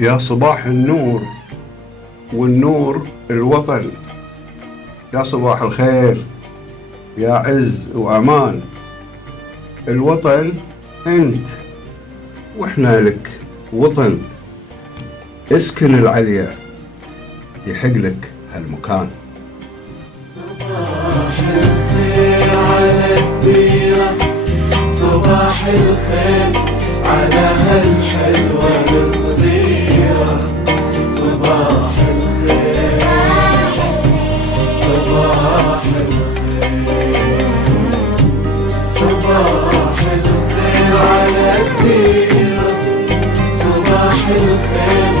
يا صباح النور والنور الوطن، يا صباح الخير يا عز وأمان. الوطن أنت وإحنا لك وطن، اسكن العليا يحق لك هالمكان. صباح الخير على الديرة، صباح الخير على هالحلوة الصغيرة. صباح الخير صباح الخير صباح الخير على الديرة، صباح الخير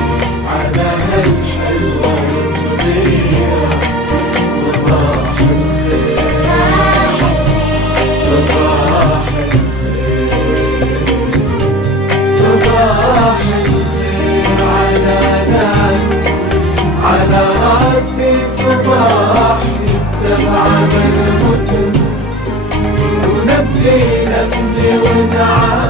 على هالحلوة الصغيرة. صباح الخير صباح الخير صباح الخير على ناس على راسي. صباح يتبع بالمثل ونبدي نبني ونعاد